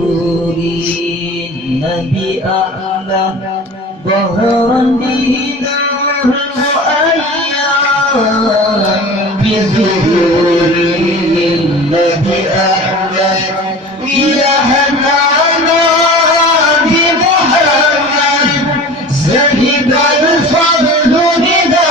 بظهور النبي أحمد ظهر دين الأيام بظهور النبي أحمد يا هنانا بمحمد زهد الفضل رضا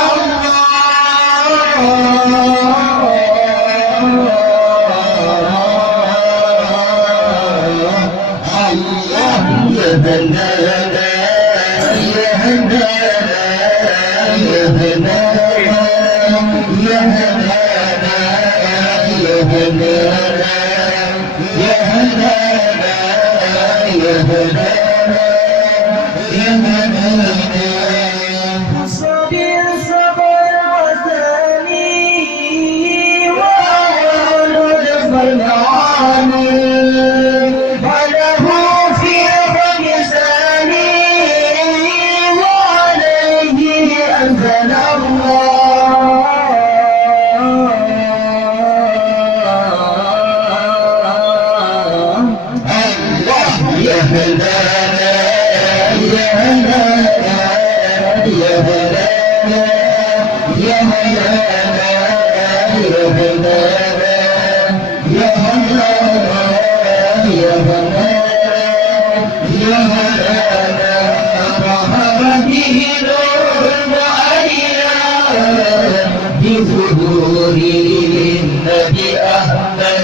بظهور النبي أحمد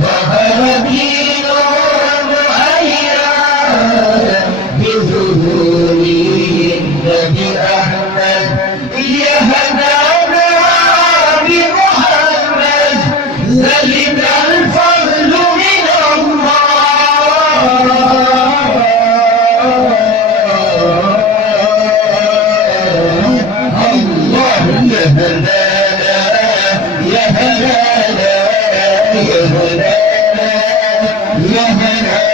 ظهر دين المؤيد بظهور النبي أحمد يا هدانا بمحمد زلد الفضل من الله يا هدانا يا هدانا يا هدانا يا هدانا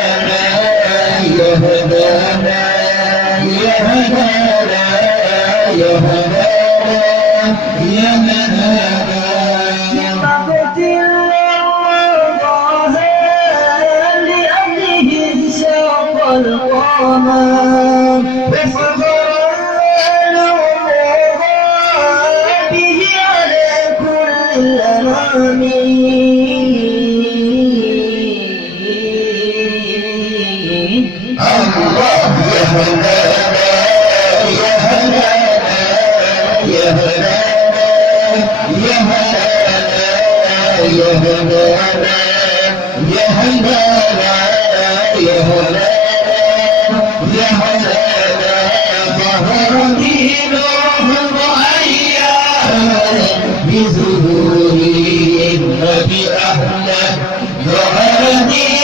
يا هدانا يا هدانا يا هدانا يا هدانا بمقت الله لأجله ساق القمر بفضل به على كل الأنام الله يا هدانا يا هدانا يا هدانا يا هدانا يا هدانا يا هدانا يا هدانا يا هدانا ظهر دينه المؤيد بظهور النبي أحمد ظهر دينه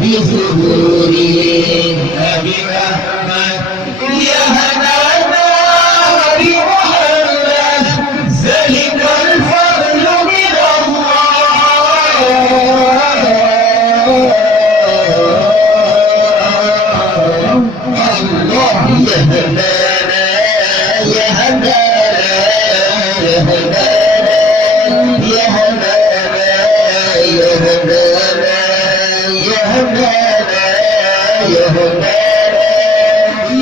بظهور النبي أحمد يا هنانا بمحمد زلد الفضل من الله يا هنانا يا هنانا يا هنانا يا هنانا يا هنانا يا هدانا يا هدانا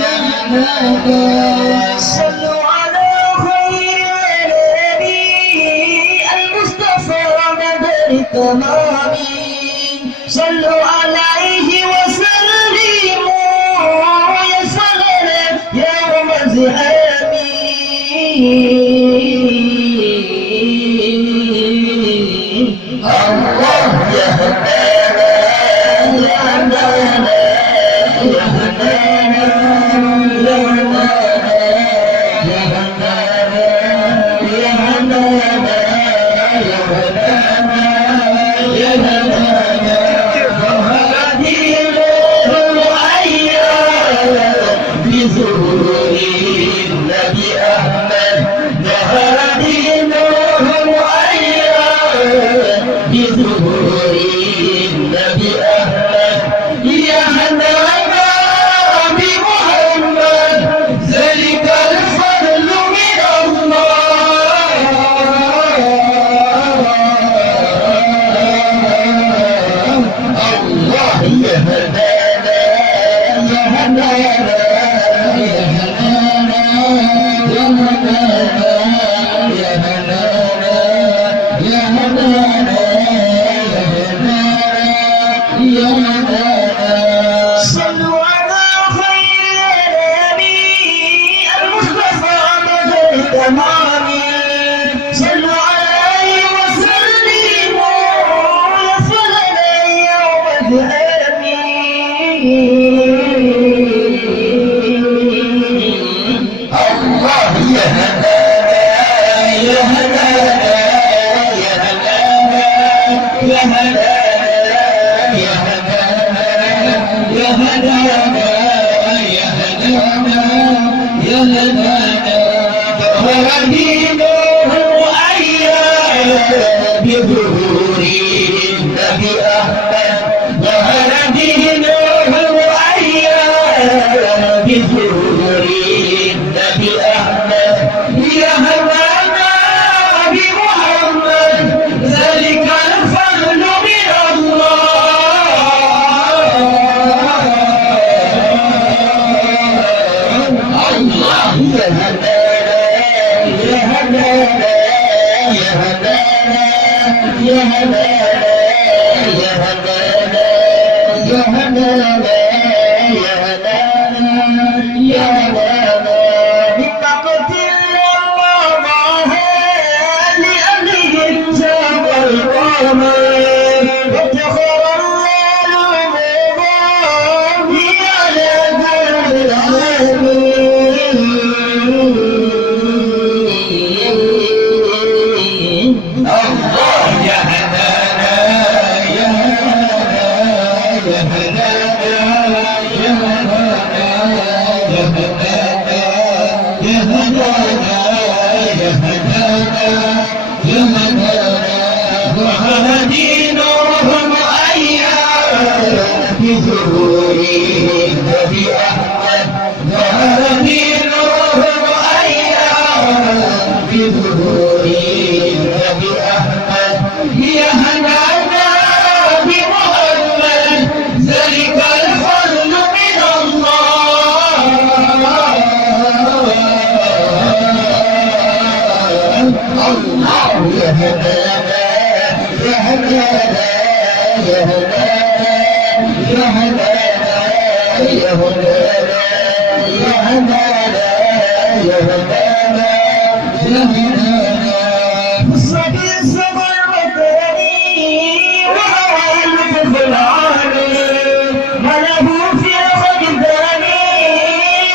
يا هدانا صلوا على خير النبي المصطفى بدر التمام صلوا عليه وسلموا يا سلام يوم زحامي الله يا هدانا يا هدانا يا هدانا يا هدانا يا هدانا يا هدانا يا هدانا ظهر دينه المؤيد بظهور النبي أحمد ظهر دينه المؤيد بظهور النبي أحمد يا هنانا بمحمد الله يهدانا يهدانا يهدانا يهدانا يهدانا يهدانا ظهر دينه أيام بظهور النبي أحمد ظهر دينه أيام بظهور النبي أحمد يهدانا بمحمد ذلك الفضل من الله يهدانا يهدانا يهدانا يهدانا يهدانا يهدانا يهدانا بمقتل الله لأمره التاب القمر واتخذ الله مبابي على دار العالمين الله يهدانا يهدانا يهدانا يهدانا يهدانا يهدانا ظهر دينهم أيام بظهور النبي أحمد ظهر دينهم أيام بظهور النبي أحمد يهدانا بمحمد ذلك الفضل من الله الله يهدانا يهدانا يهدانا يهدانا يهدانا يهدانا يهدانا صدي الصبر وطني وعوال في العالم ملأه في خجداني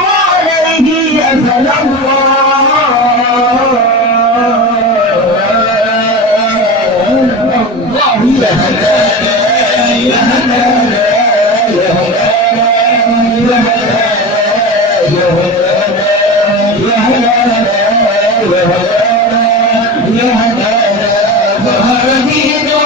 وعليه أثل الله يهدانا يهدانا يهدانا يهدانا يهدانا ظهر دينه